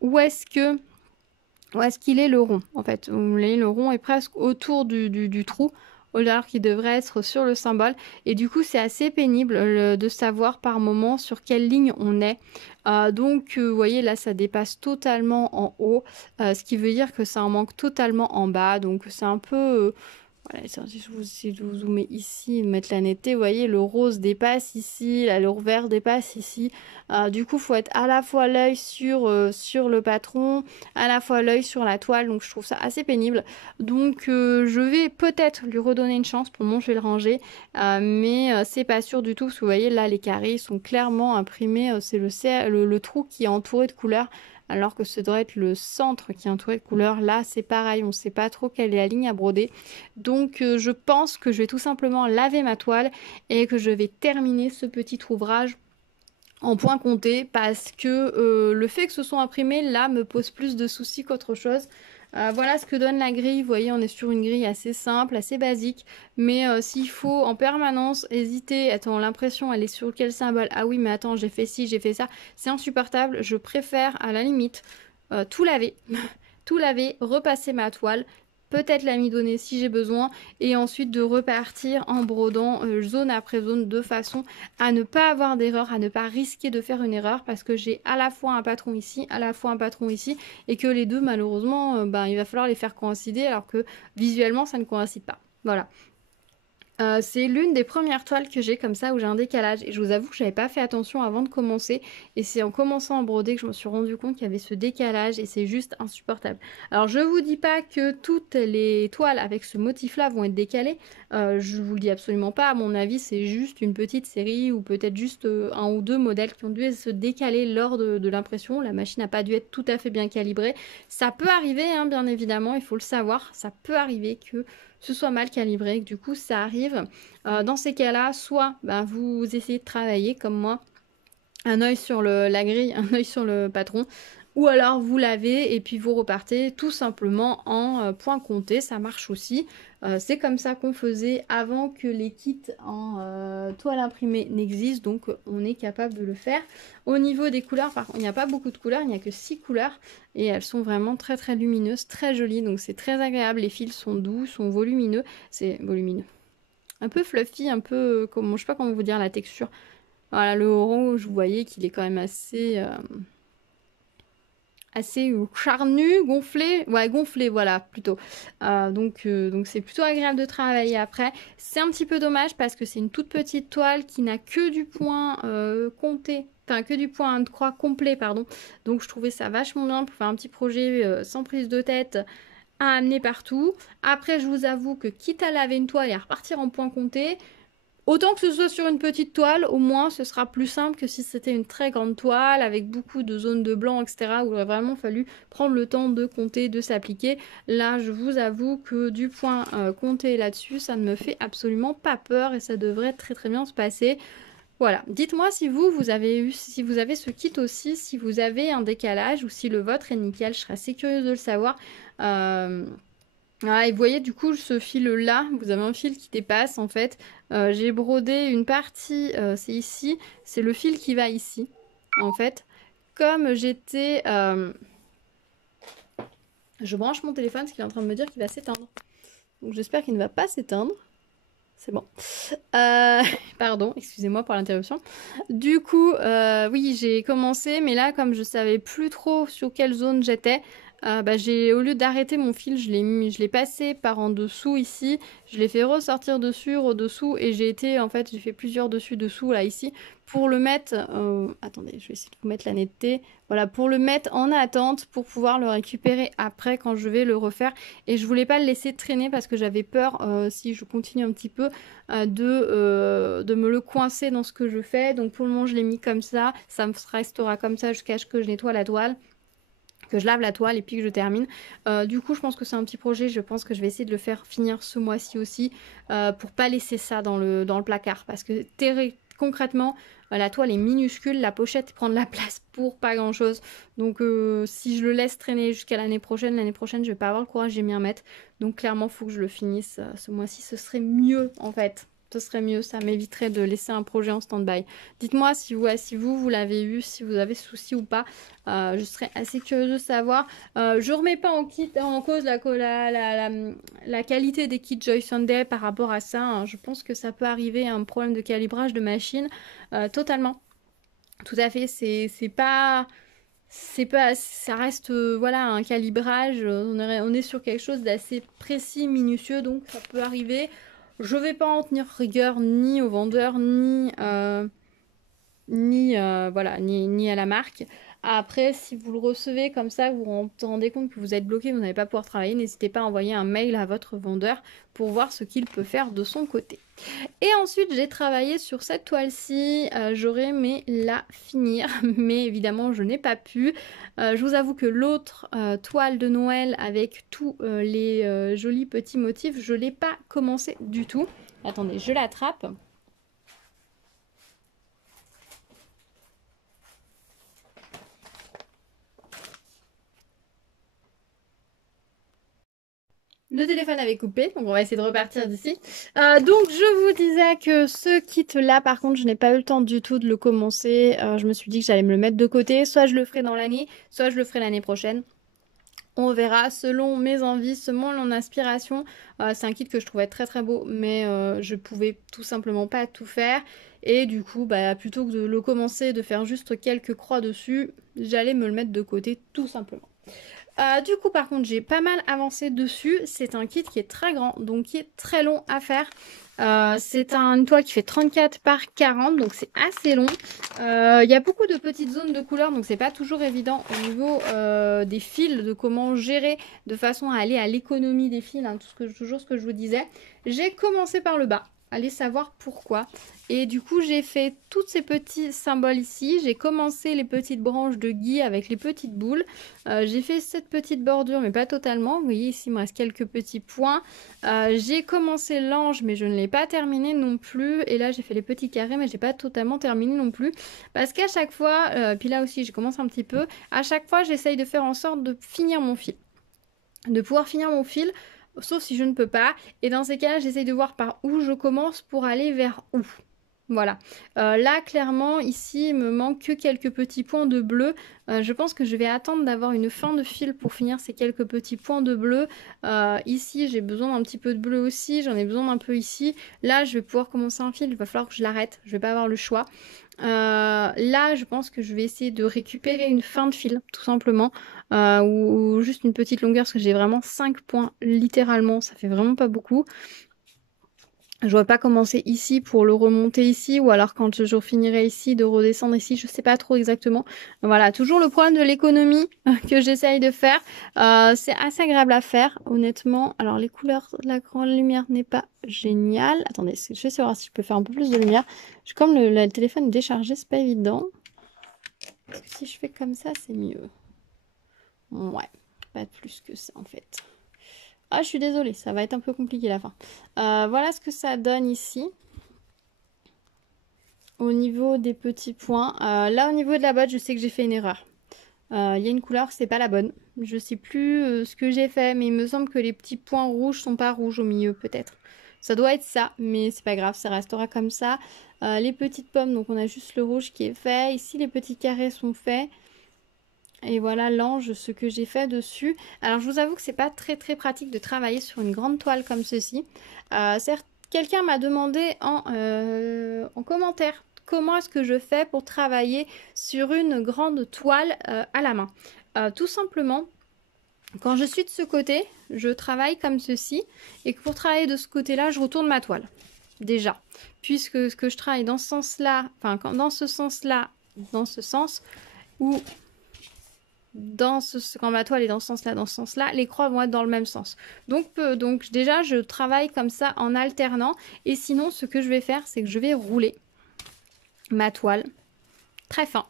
où est-ce qu'il est le rond. En fait, le rond est presque autour du trou, alors qu'il devrait être sur le symbole. Et du coup, c'est assez pénible de savoir par moment sur quelle ligne on est. Vous voyez, là, ça dépasse totalement en haut, ce qui veut dire que ça en manque totalement en bas. Donc, c'est un peu... Voilà, si je vous zoomez ici, mettre la netteté, vous voyez, le rose dépasse ici, là, le vert dépasse ici. Du coup, il faut être à la fois l'œil sur le patron, à la fois l'œil sur la toile. Donc, je trouve ça assez pénible. Donc, je vais peut-être lui redonner une chance. Pour le moment, je vais le ranger. Mais c'est pas sûr du tout, parce que vous voyez, là, les carrés sont clairement imprimés. C'est le trou qui est entouré de couleurs, alors que ce doit être le centre qui est entouré de couleurs. Là, c'est pareil, on ne sait pas trop quelle est la ligne à broder. Donc, je pense que je vais tout simplement laver ma toile et que je vais terminer ce petit ouvrage en point compté parce que le fait que ce soit imprimé, là, me pose plus de soucis qu'autre chose. Voilà ce que donne la grille. Vous voyez, on est sur une grille assez simple, assez basique. Mais s'il faut en permanence hésiter, attends, l'impression, elle est sur quel symbole? Ah oui, mais attends, j'ai fait ci, j'ai fait ça. C'est insupportable. Je préfère, à la limite, tout laver. Tout laver, repasser ma toile, peut-être l'amidonner si j'ai besoin, et ensuite de repartir en brodant zone après zone de façon à ne pas avoir d'erreur, à ne pas risquer de faire une erreur, parce que j'ai à la fois un patron ici, à la fois un patron ici, et que les deux malheureusement, il va falloir les faire coïncider, alors que visuellement ça ne coïncide pas. Voilà. C'est l'une des premières toiles que j'ai comme ça où j'ai un décalage, et je vous avoue que j'avais pas fait attention avant de commencer, et c'est en commençant à broder que je me suis rendu compte qu'il y avait ce décalage et c'est juste insupportable. Alors je vous dis pas que toutes les toiles avec ce motif là vont être décalées, je vous le dis absolument pas. À mon avis, c'est juste une petite série ou peut-être juste un ou deux modèles qui ont dû se décaler lors de l'impression. La machine n'a pas dû être tout à fait bien calibrée. Ça peut arriver, hein, bien évidemment, il faut le savoir, ça peut arriver que ce soit mal calibré, que du coup ça arrive. Dans ces cas-là, soit vous essayez de travailler comme moi, un œil sur la grille, un œil sur le patron, ou alors vous lavez et puis vous repartez tout simplement en point compté, ça marche aussi. C'est comme ça qu'on faisait avant que les kits en toile imprimée n'existent, donc on est capable de le faire. Au niveau des couleurs, par contre, il n'y a pas beaucoup de couleurs, il n'y a que 6 couleurs et elles sont vraiment très très lumineuses, très jolies, donc c'est très agréable. Les fils sont doux, sont volumineux, c'est volumineux. Un peu fluffy, un peu, je sais pas comment vous dire la texture. Voilà, le orange, vous voyez qu'il est quand même assez charnu, gonflé, ouais, gonflé, voilà, plutôt. Donc c'est plutôt agréable de travailler après. C'est un petit peu dommage parce que c'est une toute petite toile qui n'a que du point compté, enfin que du point de croix complet, pardon. Donc je trouvais ça vachement bien pour faire un petit projet sans prise de tête à amener partout. Après, je vous avoue que quitte à laver une toile et à repartir en point compté, autant que ce soit sur une petite toile, au moins ce sera plus simple que si c'était une très grande toile avec beaucoup de zones de blanc, etc. où il aurait vraiment fallu prendre le temps de compter, de s'appliquer. Là, je vous avoue que du point compté là-dessus, ça ne me fait absolument pas peur et ça devrait très très bien se passer. Voilà, dites-moi si vous avez ce kit aussi, si vous avez un décalage ou si le vôtre est nickel, je serais assez curieuse de le savoir. Voilà, et vous voyez du coup ce fil là, vous avez un fil qui dépasse en fait. J'ai brodé une partie, c'est ici, c'est le fil qui va ici en fait. Comme j'étais... Je branche mon téléphone parce qu'il est en train de me dire qu'il va s'éteindre. Donc j'espère qu'il ne va pas s'éteindre. C'est bon. Pardon, excusez-moi pour l'interruption. Du coup, oui, j'ai commencé, mais là, comme je savais plus trop sur quelle zone j'étais, Au lieu d'arrêter mon fil, je l'ai passé par en dessous ici, je l'ai fait ressortir dessus, redessous, et j'ai fait plusieurs dessus-dessous là ici, pour le mettre, attendez, je vais essayer de vous mettre la netteté, voilà, pour le mettre en attente, pour pouvoir le récupérer après quand je vais le refaire, et je voulais pas le laisser traîner parce que j'avais peur, si je continue un petit peu, de me le coincer dans ce que je fais, donc pour le moment je l'ai mis comme ça me restera comme ça jusqu'à ce que je nettoie la toile, que je lave la toile et puis que je termine. Du coup, je pense que c'est un petit projet. Je pense que je vais essayer de le faire finir ce mois-ci aussi pour pas laisser ça dans le placard. Parce que concrètement, la toile est minuscule, la pochette prend de la place pour pas grand-chose. Donc si je le laisse traîner jusqu'à l'année prochaine, je vais pas avoir le courage de m'y remettre. Donc clairement, il faut que je le finisse ce mois-ci. Ce serait mieux en fait. Ce serait mieux, ça m'éviterait de laisser un projet en stand-by. Dites-moi si vous l'avez eu, si vous avez souci ou pas. Je serais assez curieuse de savoir. Je remets pas en cause la qualité des kits Joy Sunday par rapport à ça, hein. Je pense que ça peut arriver à un problème de calibrage de machine. Totalement. Tout à fait. Ça reste voilà un calibrage. On est sur quelque chose d'assez précis, minutieux, donc ça peut arriver. Je vais pas en tenir rigueur ni au vendeur ni à la marque. Après, si vous le recevez comme ça, vous vous rendez compte que vous êtes bloqué, vous n'allez pas pouvoir travailler, n'hésitez pas à envoyer un mail à votre vendeur pour voir ce qu'il peut faire de son côté. Et ensuite, j'ai travaillé sur cette toile-ci. J'aurais aimé la finir, mais évidemment, je n'ai pas pu. Je vous avoue que l'autre toile de Noël avec tous les jolis petits motifs, je ne l'ai pas commencé du tout. Attendez, je l'attrape. Le téléphone avait coupé, donc on va essayer de repartir d'ici. Donc je vous disais que ce kit-là, par contre, je n'ai pas eu le temps du tout de le commencer. Je me suis dit que j'allais me le mettre de côté. Soit je le ferai dans l'année, soit je le ferai l'année prochaine. On verra selon mes envies, selon mon inspiration. C'est un kit que je trouvais très très beau, mais je pouvais tout simplement pas tout faire. Et du coup, plutôt que de le commencer, de faire juste quelques croix dessus, j'allais me le mettre de côté tout simplement. Du coup, par contre, j'ai pas mal avancé dessus. C'est un kit qui est très grand, donc qui est très long à faire. C'est une toile qui fait 34 par 40, donc c'est assez long. Il y a beaucoup de petites zones de couleur, donc c'est pas toujours évident au niveau des fils, de comment gérer de façon à aller à l'économie des fils, hein, toujours ce que je vous disais. J'ai commencé par le bas. Allez savoir pourquoi. Et du coup, j'ai fait tous ces petits symboles ici. J'ai commencé les petites branches de gui avec les petites boules. J'ai fait cette petite bordure, mais pas totalement. Vous voyez, ici, il me reste quelques petits points. J'ai commencé l'ange, mais je ne l'ai pas terminé non plus. Et là, j'ai fait les petits carrés, mais je n'ai pas totalement terminé non plus. Parce qu'à chaque fois, puis là aussi, j'ai commencé un petit peu. À chaque fois, j'essaye de faire en sorte de finir mon fil. De pouvoir finir mon fil. Sauf si je ne peux pas. Et dans ces cas-là, j'essaye de voir par où je commence pour aller vers où. Voilà. Là, clairement, ici, il me manque que quelques petits points de bleu. Je pense que je vais attendre d'avoir une fin de fil pour finir ces quelques petits points de bleu. Ici, j'ai besoin d'un petit peu de bleu aussi. J'en ai besoin d'un peu ici. Là, je vais pouvoir commencer un fil. Il va falloir que je l'arrête. Je vais pas avoir le choix. Là, je pense que je vais essayer de récupérer une fin de fil, tout simplement. Ou juste une petite longueur, parce que j'ai vraiment 5 points, littéralement. Ça fait vraiment pas beaucoup. Je ne vais pas commencer ici pour le remonter ici, ou alors quand je finirai ici, de redescendre ici, je sais pas trop exactement. Voilà, toujours le problème de l'économie que j'essaye de faire. C'est assez agréable à faire, honnêtement. Alors les couleurs, la grande lumière n'est pas géniale. Attendez, je vais savoir si je peux faire un peu plus de lumière. Comme le téléphone est déchargé, c'est pas évident. Parce que si je fais comme ça, c'est mieux. Ouais, pas plus que ça en fait. Ah, je suis désolée, ça va être un peu compliqué la fin. Voilà ce que ça donne ici. Au niveau des petits points. Là, au niveau de la botte, je sais que j'ai fait une erreur. Il y a une couleur, c'est pas la bonne. Je sais plus ce que j'ai fait, mais il me semble que les petits points rouges sont pas rouges au milieu, peut-être. Ça doit être ça, mais c'est pas grave, ça restera comme ça. Les petites pommes, donc on a juste le rouge qui est fait. Ici, les petits carrés sont faits. Et voilà l'ange, ce que j'ai fait dessus. Alors je vous avoue que c'est pas très très pratique de travailler sur une grande toile comme ceci. Certes, quelqu'un m'a demandé en commentaire comment est-ce que je fais pour travailler sur une grande toile à la main. Tout simplement, Quand je suis de ce côté, je travaille comme ceci, et que pour travailler de ce côté-là, je retourne ma toile, déjà. Puisque ce que je travaille dans ce sens-là, enfin, dans ce sens-là, dans ce sens, ou quand ma toile est dans ce sens-là, les croix vont être dans le même sens. Donc déjà, je travaille comme ça en alternant. Et sinon, ce que je vais faire, c'est que je vais rouler ma toile très fin.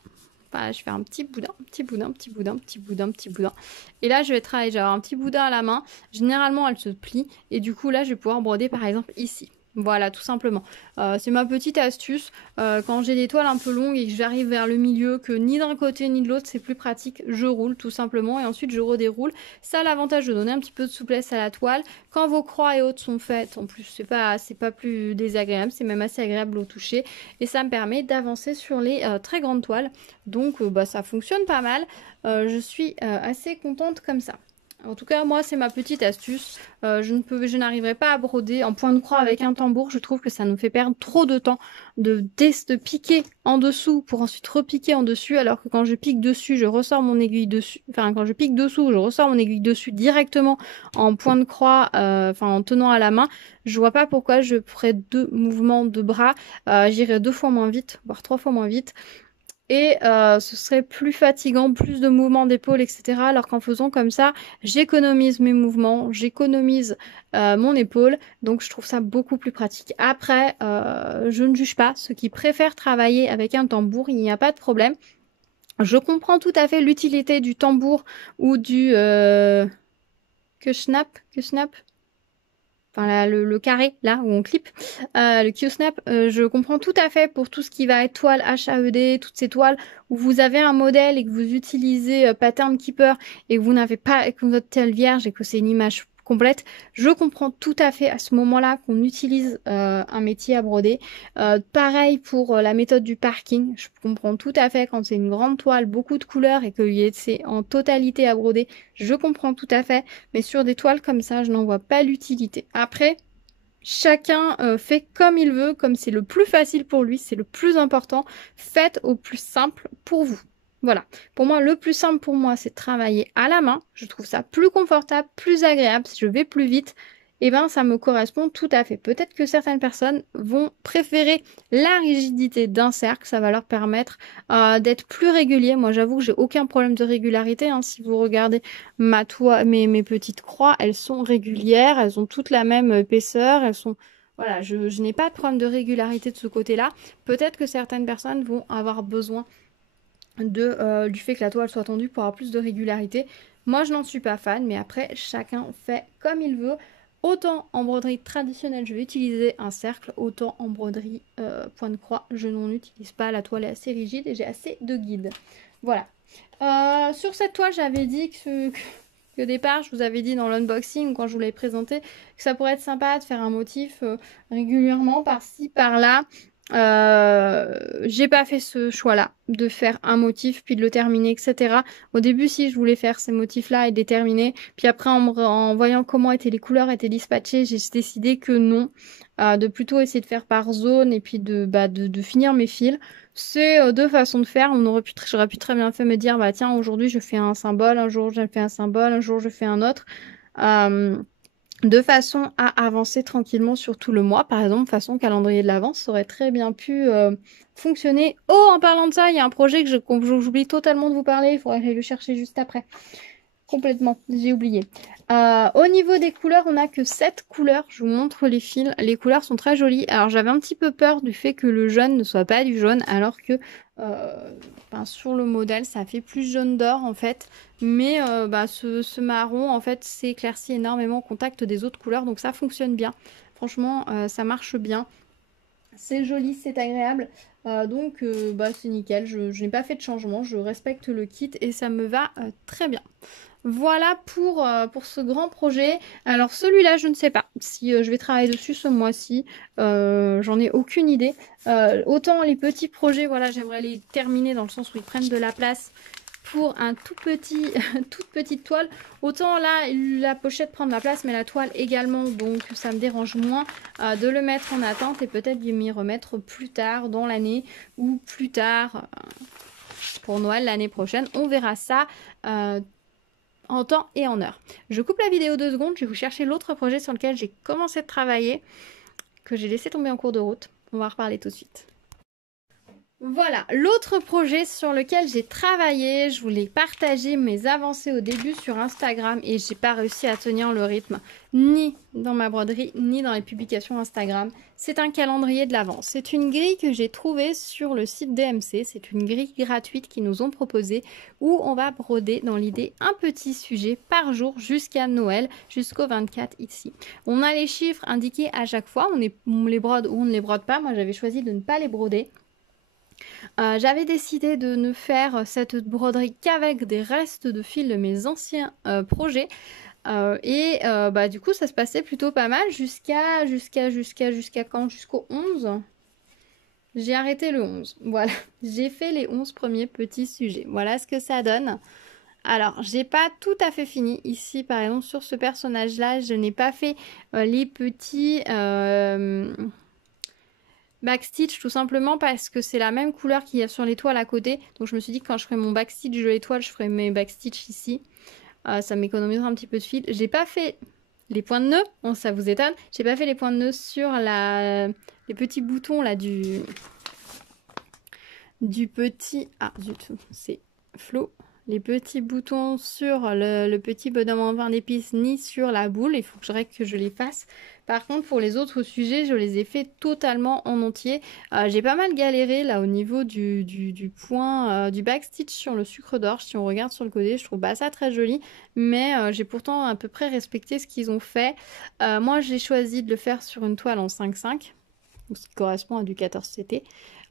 Enfin, je fais un petit boudin, petit boudin, petit boudin, petit boudin, petit boudin. Et là, je vais travailler, j'ai un petit boudin à la main. Généralement, elle se plie. Et du coup, là, je vais pouvoir broder, par exemple, ici. Voilà, tout simplement. C'est ma petite astuce. Quand j'ai des toiles un peu longues et que j'arrive vers le milieu, que ni d'un côté ni de l'autre, c'est plus pratique, je roule tout simplement et ensuite je redéroule. Ça a l'avantage de donner un petit peu de souplesse à la toile. Quand vos croix et autres sont faites, en plus, c'est pas plus désagréable, c'est même assez agréable au toucher. Et ça me permet d'avancer sur les très grandes toiles. Donc, ça fonctionne pas mal. Je suis assez contente comme ça. En tout cas, moi, c'est ma petite astuce. Je n'arriverai pas à broder en point de croix avec un tambour. Je trouve que ça nous fait perdre trop de temps de piquer en dessous pour ensuite repiquer en dessus. Alors que quand je pique dessus, je ressors mon aiguille dessus. Enfin, quand je pique dessous, je ressors mon aiguille dessus directement en point de croix, en tenant à la main. Je vois pas pourquoi je ferais 2 mouvements de bras. J'irais 2 fois moins vite, voire 3 fois moins vite. Et ce serait plus fatigant, plus de mouvements d'épaule, etc. Alors qu'en faisant comme ça, j'économise mes mouvements, j'économise mon épaule. Donc je trouve ça beaucoup plus pratique. Après, je ne juge pas. Ceux qui préfèrent travailler avec un tambour, il n'y a pas de problème. Je comprends tout à fait l'utilité du tambour ou du que snap. Enfin le carré là où on clip, le Q-Snap, je comprends tout à fait pour tout ce qui va être toile HAED, toutes ces toiles où vous avez un modèle et que vous utilisez Pattern Keeper et que vous n'avez pas, que votre toile vierge et que c'est une image complète, je comprends tout à fait à ce moment-là qu'on utilise un métier à broder. Pareil pour la méthode du parking, je comprends tout à fait quand c'est une grande toile, beaucoup de couleurs et que c'est en totalité à broder, je comprends tout à fait, mais sur des toiles comme ça, je n'en vois pas l'utilité. Après, chacun fait comme il veut, comme c'est le plus facile pour lui, c'est le plus important. Faites au plus simple pour vous. Voilà. Pour moi, le plus simple pour moi, c'est de travailler à la main. Je trouve ça plus confortable, plus agréable. Si je vais plus vite, eh ben, ça me correspond tout à fait. Peut-être que certaines personnes vont préférer la rigidité d'un cercle. Ça va leur permettre d'être plus régulier. Moi, j'avoue que j'ai aucun problème de régularité. Hein. Si vous regardez mes petites croix, elles sont régulières. Elles ont toutes la même épaisseur. Elles sont... Voilà, je n'ai pas de problème de régularité de ce côté-là. Peut-être que certaines personnes vont avoir besoin du fait que la toile soit tendue pour avoir plus de régularité. Moi, je n'en suis pas fan, mais après, chacun fait comme il veut. Autant en broderie traditionnelle, je vais utiliser un cercle, autant en broderie point de croix, je n'en utilise pas. La toile est assez rigide et j'ai assez de guides. Voilà. Sur cette toile, j'avais dit qu'au départ, je vous avais dit dans l'unboxing, quand je vous l'avais présenté, que ça pourrait être sympa de faire un motif régulièrement par-ci, par-là. J'ai pas fait ce choix-là de faire un motif puis de le terminer, etc. Au début, si je voulais faire ces motifs-là et de les terminer, puis après en voyant comment étaient les couleurs étaient dispatchées, j'ai décidé que non, de plutôt essayer de faire par zone et puis de finir mes fils. C'est deux façons de faire. J'aurais pu très bien fait me dire, bah tiens, aujourd'hui je fais un symbole, un jour je fais un symbole, un jour je fais un autre. De façon à avancer tranquillement sur tout le mois. Par exemple, façon calendrier de l'avance, ça aurait très bien pu fonctionner. Oh, en parlant de ça, il y a un projet que j'oublie totalement de vous parler. Il faudrait aller le chercher juste après. Complètement, j'ai oublié. Au niveau des couleurs, on n'a que 7 couleurs. Je vous montre les fils. Les couleurs sont très jolies. Alors, j'avais un petit peu peur du fait que le jaune ne soit pas du jaune, alors que sur le modèle, ça fait plus jaune d'or en fait. Mais ce marron, en fait, s'éclaircit énormément au contact des autres couleurs. Donc, ça fonctionne bien. Franchement, ça marche bien. C'est joli, c'est agréable. C'est nickel. Je n'ai pas fait de changement. Je respecte le kit et ça me va très bien. Voilà pour ce grand projet. Alors celui-là, je ne sais pas si je vais travailler dessus ce mois-ci. J'en ai aucune idée. Autant les petits projets, voilà, j'aimerais les terminer dans le sens où ils prennent de la place pour un toute petite toile. Autant là, la pochette prend de la place, mais la toile également. Donc ça me dérange moins de le mettre en attente et peut-être de m'y remettre plus tard dans l'année ou plus tard pour Noël l'année prochaine. On verra ça. en temps et en heure. Je coupe la vidéo 2 secondes, je vais vous chercher l'autre projet sur lequel j'ai commencé de travailler, que j'ai laissé tomber en cours de route. On va en reparler tout de suite. Voilà, l'autre projet sur lequel j'ai travaillé, je voulais partager mes avancées au début sur Instagram et j'ai pas réussi à tenir le rythme ni dans ma broderie ni dans les publications Instagram. C'est un calendrier de l'Avent. C'est une grille que j'ai trouvée sur le site DMC. C'est une grille gratuite qu'ils nous ont proposée où on va broder dans l'idée un petit sujet par jour jusqu'à Noël, jusqu'au 24 ici. On a les chiffres indiqués à chaque fois, on les brode ou on ne les brode pas. Moi j'avais choisi de ne pas les broder. J'avais décidé de ne faire cette broderie qu'avec des restes de fil de mes anciens projets. Du coup ça se passait plutôt pas mal jusqu'à quand? Jusqu'au 11. J'ai arrêté le 11. Voilà, j'ai fait les 11 premiers petits sujets. Voilà ce que ça donne. Alors, j'ai pas tout à fait fini. Ici, par exemple, sur ce personnage-là, je n'ai pas fait les petits backstitch tout simplement parce que c'est la même couleur qu'il y a sur l'étoile à côté. Donc je me suis dit que quand je ferai mon backstitch de l'étoile, je ferai mes backstitch ici. Ça m'économisera un petit peu de fil. J'ai pas fait les points de nœud, bon, ça vous étonne. J'ai pas fait les points de nœud sur les petits boutons là du petit... Ah zut, c'est flou. Les petits boutons sur le petit bonhomme en pain d'épices ni sur la boule. Il faut que je les fasse. Par contre, pour les autres sujets, je les ai fait totalement en entier. J'ai pas mal galéré là au niveau du point du backstitch sur le sucre d'orge. Si on regarde sur le côté, je trouve pas ça très joli. Mais j'ai pourtant à peu près respecté ce qu'ils ont fait. Moi, j'ai choisi de le faire sur une toile en 5,5. Ce qui correspond à du 14 CT.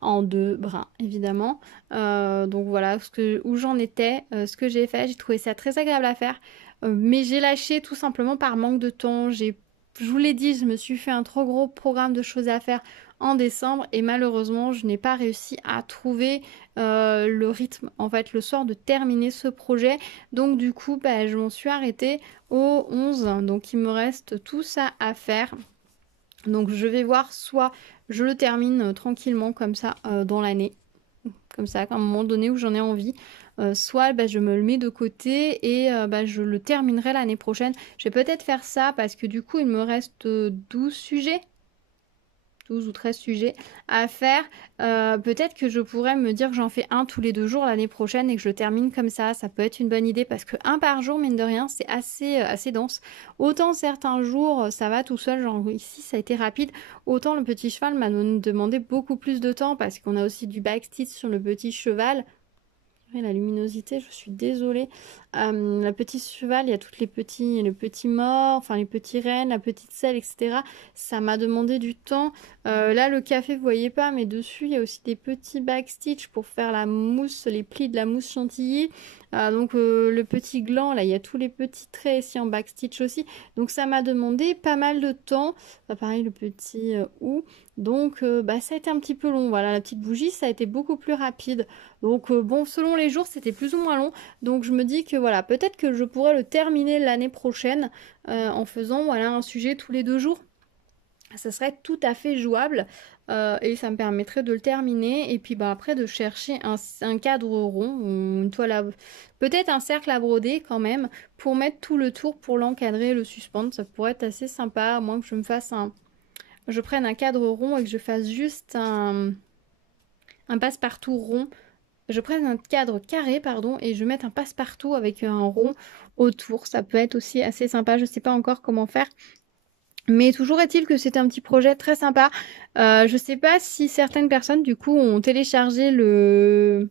En 2 brins évidemment. Donc voilà où j'en étais, ce que j'ai fait. J'ai trouvé ça très agréable à faire. Mais j'ai lâché tout simplement par manque de temps. Je vous l'ai dit, je me suis fait un trop gros programme de choses à faire en décembre et malheureusement je n'ai pas réussi à trouver le rythme en fait le soir de terminer ce projet. Donc du coup je m'en suis arrêtée au 11. Donc il me reste tout ça à faire. Donc je vais voir, soit je le termine tranquillement comme ça dans l'année, comme ça à un moment donné où j'en ai envie, soit je me le mets de côté et je le terminerai l'année prochaine. Je vais peut-être faire ça parce que du coup il me reste 12 sujets. 12 ou 13 sujets à faire. Peut-être que je pourrais me dire que j'en fais un tous les 2 jours l'année prochaine et que je le termine comme ça. Ça peut être une bonne idée parce que un par jour, mine de rien, c'est assez dense. Autant certains jours, ça va tout seul, genre ici, ça a été rapide. Autant le petit cheval m'a demandé beaucoup plus de temps parce qu'on a aussi du backstitch sur le petit cheval. La luminosité, je suis désolée. La petite cheval, il y a les petits morts, enfin les petits rennes, la petite selle, etc. Ça m'a demandé du temps. Là, le café, vous voyez pas, mais dessus, il y a aussi des petits backstitch pour faire la mousse, les plis de la mousse chantilly. Le petit gland, là, il y a tous les petits traits ici en backstitch aussi. Donc, ça m'a demandé pas mal de temps. Pareil, le petit ou. Donc, ça a été un petit peu long. Voilà, la petite bougie, ça a été beaucoup plus rapide. Donc, bon, selon les jours, c'était plus ou moins long. Donc, je me dis que voilà, peut-être que je pourrais le terminer l'année prochaine en faisant voilà, un sujet tous les 2 jours. Ça serait tout à fait jouable et ça me permettrait de le terminer et puis après de chercher un cadre rond, une toile peut-être un cercle à broder quand même pour mettre tout le tour pour l'encadrer, le suspendre. Ça pourrait être assez sympa, à moins que je prenne un cadre rond et que je fasse juste un passe-partout rond. Je prenne un cadre carré, pardon, et je mette un passe-partout avec un rond autour. Ça peut être aussi assez sympa. Je ne sais pas encore comment faire. Mais toujours est-il que c'est un petit projet très sympa. Je sais pas si certaines personnes du coup ont téléchargé le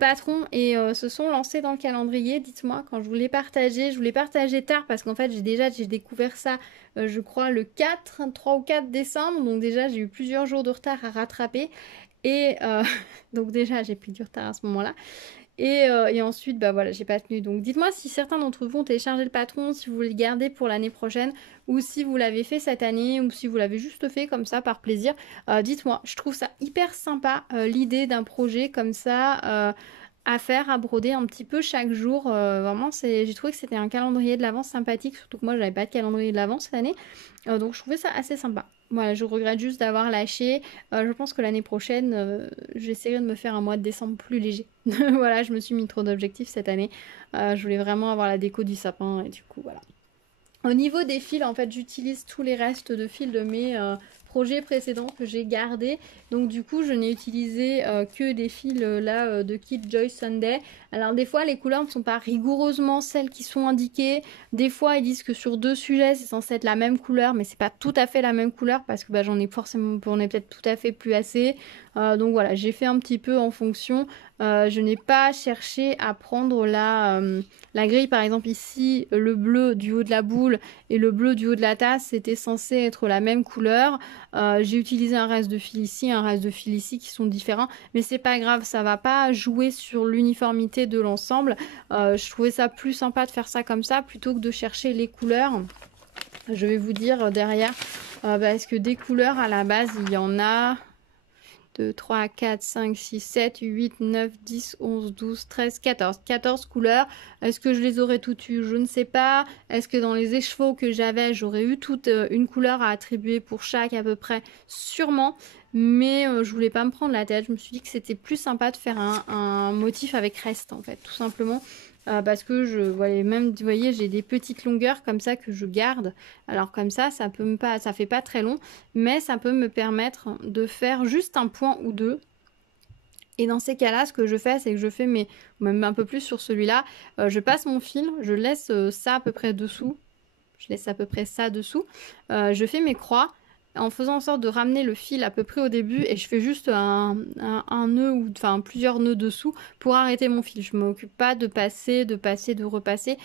patron et se sont lancés dans le calendrier. Dites-moi quand je vous l'ai partagé tard parce qu'en fait j'ai découvert ça je crois le 3 ou 4 décembre. Donc déjà j'ai eu plusieurs jours de retard à rattraper. Et donc déjà j'ai pris du retard à ce moment-là. Et ensuite, voilà, j'ai pas tenu. Donc dites-moi si certains d'entre vous ont téléchargé le patron, si vous voulez le garder pour l'année prochaine, ou si vous l'avez fait cette année, ou si vous l'avez juste fait comme ça par plaisir. Dites-moi, je trouve ça hyper sympa, l'idée d'un projet comme ça à faire, à broder un petit peu chaque jour. Vraiment, j'ai trouvé que c'était un calendrier de l'Avent sympathique, surtout que moi, j'avais pas de calendrier de l'Avent cette année. Donc je trouvais ça assez sympa. Voilà, je regrette juste d'avoir lâché. Je pense que l'année prochaine, j'essaierai de me faire un mois de décembre plus léger. Voilà, je me suis mis trop d'objectifs cette année. Je voulais vraiment avoir la déco du sapin et du coup, voilà. Au niveau des fils, en fait, j'utilise tous les restes de fils de mes projets précédents que j'ai gardés. Donc du coup, je n'ai utilisé que des fils là de Kit Joy Sunday. Alors des fois, les couleurs ne sont pas rigoureusement celles qui sont indiquées. Des fois, ils disent que sur 2 sujets, c'est censé être la même couleur, mais c'est pas tout à fait la même couleur parce que bah, j'en ai forcément, j'en ai peut-être tout à fait plus assez. Donc voilà, j'ai fait un petit peu en fonction. Je n'ai pas cherché à prendre la grille, par exemple ici, le bleu du haut de la boule et le bleu du haut de la tasse, c'était censé être la même couleur. J'ai utilisé un reste de fil ici, un reste de fil ici qui sont différents, mais c'est pas grave, ça va pas jouer sur l'uniformité de l'ensemble. Je trouvais ça plus sympa de faire ça comme ça plutôt que de chercher les couleurs. Je vais vous dire derrière, parce que des couleurs à la base, il y en a 2, 3, 4, 5, 6, 7, 8, 9, 10, 11, 12, 13, 14. 14 couleurs. Est-ce que je les aurais toutes eues? Je ne sais pas. Est-ce que dans les écheveaux que j'avais, j'aurais eu toute une couleur à attribuer pour chaque à peu près? Sûrement. Mais je voulais pas me prendre la tête. Je me suis dit que c'était plus sympa de faire un motif avec reste en fait, tout simplement. Parce que je voyais même, vous voyez, j'ai des petites longueurs comme ça que je garde. Alors comme ça ça fait pas très long, mais ça peut me permettre de faire juste un point ou deux. Et dans ces cas-là, ce que je fais, c'est que je fais même un peu plus sur celui-là, je passe mon fil, je laisse ça à peu près dessous. Je laisse à peu près ça dessous. Je fais mes croix en faisant en sorte de ramener le fil à peu près au début et je fais juste un nœud ou enfin plusieurs nœuds dessous pour arrêter mon fil. Je m'occupe pas de passer, de repasser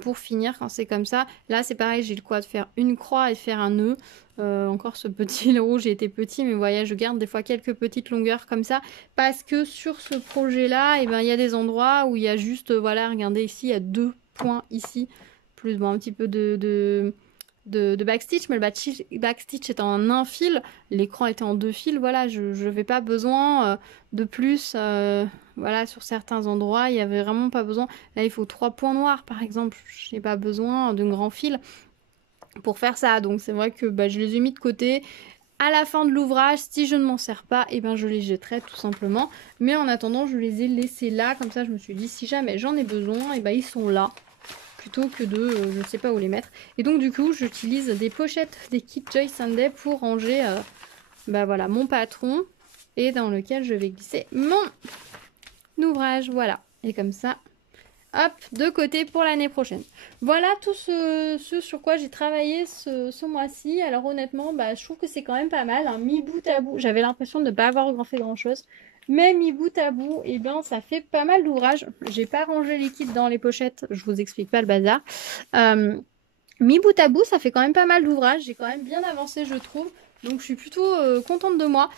pour finir quand c'est comme ça. Là c'est pareil, j'ai le quoi de faire une croix et faire un nœud. Encore ce petit rouge était petit, mais vous voyez, je garde des fois quelques petites longueurs comme ça parce que sur ce projet-là, il y a des endroits où il y a juste, voilà, regardez ici, il y a 2 points ici, plus bon, un petit peu de backstitch, mais le backstitch est en un fil, l'écran était en 2 fils, voilà, je n'avais pas besoin de plus, voilà, sur certains endroits, il n'y avait vraiment pas besoin. Là, il faut 3 points noirs, par exemple, je n'ai pas besoin d'un grand fil pour faire ça, donc c'est vrai que je les ai mis de côté. À la fin de l'ouvrage, si je ne m'en sers pas, je les jetterai tout simplement. Mais en attendant, je les ai laissés là, comme ça je me suis dit, si jamais j'en ai besoin, ils sont là plutôt que de je ne sais pas où les mettre. Et donc du coup j'utilise des pochettes des Kit Joy Sunday pour ranger voilà, mon patron et dans lequel je vais glisser mon ouvrage. Voilà, et comme ça, hop, de côté pour l'année prochaine. Voilà tout ce sur quoi j'ai travaillé ce mois-ci. Alors honnêtement, je trouve que c'est quand même pas mal, hein, mis bout à bout. J'avais l'impression de ne pas avoir fait grand-chose. Mais mis bout à bout, ça fait pas mal d'ouvrages. J'ai pas rangé les kits dans les pochettes, je vous explique pas le bazar. Mis bout à bout, ça fait quand même pas mal d'ouvrages. J'ai quand même bien avancé, je trouve. Donc je suis plutôt contente de moi.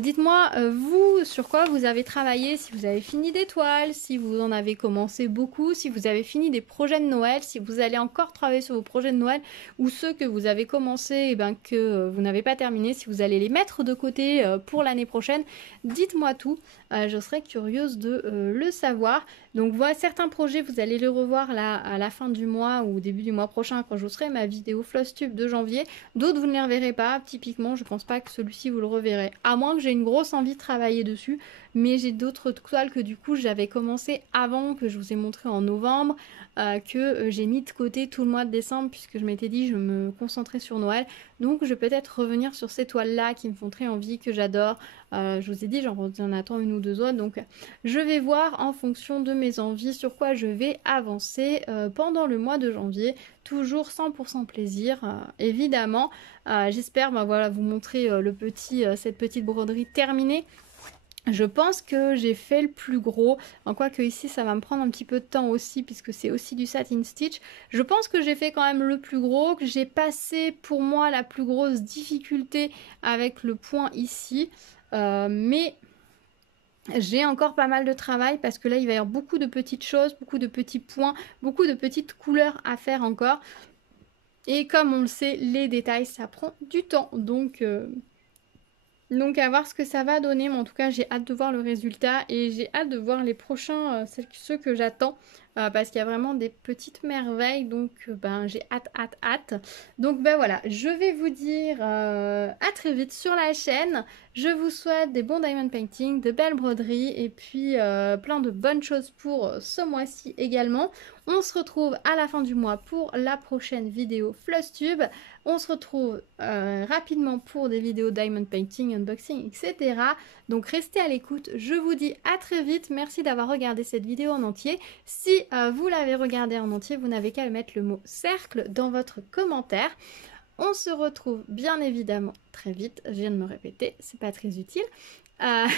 Dites-moi, vous, sur quoi vous avez travaillé, si vous avez fini des toiles, si vous en avez commencé beaucoup, si vous avez fini des projets de Noël, si vous allez encore travailler sur vos projets de Noël, ou ceux que vous avez commencé que vous n'avez pas terminé, si vous allez les mettre de côté pour l'année prochaine. Dites-moi tout, je serais curieuse de le savoir. Donc voilà, certains projets, vous allez les revoir là à la fin du mois ou au début du mois prochain quand je vous ferai ma vidéo Flosstube de janvier. D'autres, vous ne les reverrez pas. Typiquement, je pense pas que celui-ci, vous le reverrez. À moins que j'ai une grosse envie de travailler dessus. Mais j'ai d'autres toiles que du coup, j'avais commencé avant, que je vous ai montré en novembre, que j'ai mis de côté tout le mois de décembre puisque je m'étais dit je me concentrais sur Noël. Donc, je vais peut-être revenir sur ces toiles-là qui me font très envie, que j'adore. Je vous ai dit, j'en attends une ou deux autres. Donc, je vais voir en fonction de mes envies sur quoi je vais avancer pendant le mois de janvier. Toujours 100% plaisir, évidemment. J'espère voilà, vous montrer cette petite broderie terminée. Je pense que j'ai fait le plus gros, quoique ici ça va me prendre un petit peu de temps aussi puisque c'est aussi du satin stitch. Je pense que j'ai fait quand même le plus gros, que j'ai passé pour moi la plus grosse difficulté avec le point ici. Mais j'ai encore pas mal de travail parce que là il va y avoir beaucoup de petites choses, beaucoup de petits points, beaucoup de petites couleurs à faire encore. Et comme on le sait, les détails ça prend du temps, donc à voir ce que ça va donner, mais en tout cas j'ai hâte de voir le résultat et j'ai hâte de voir les prochains, ceux que j'attends parce qu'il y a vraiment des petites merveilles, donc ben, j'ai hâte. Donc ben voilà, je vais vous dire à très vite sur la chaîne. Je vous souhaite des bons diamond painting, de belles broderies et puis plein de bonnes choses pour ce mois-ci également. On se retrouve à la fin du mois pour la prochaine vidéo Flosstube. On se retrouve rapidement pour des vidéos diamond painting, unboxing, etc. Donc restez à l'écoute. Je vous dis à très vite. Merci d'avoir regardé cette vidéo en entier. Si vous l'avez regardée en entier, vous n'avez qu'à mettre le mot cercle dans votre commentaire. On se retrouve bien évidemment très vite. Je viens de me répéter, c'est pas très utile.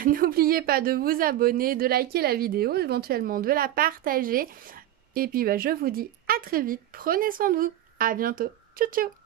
N'oubliez pas de vous abonner, de liker la vidéo, éventuellement de la partager. Et puis bah, je vous dis à très vite. Prenez soin de vous. À bientôt. Ciao ciao.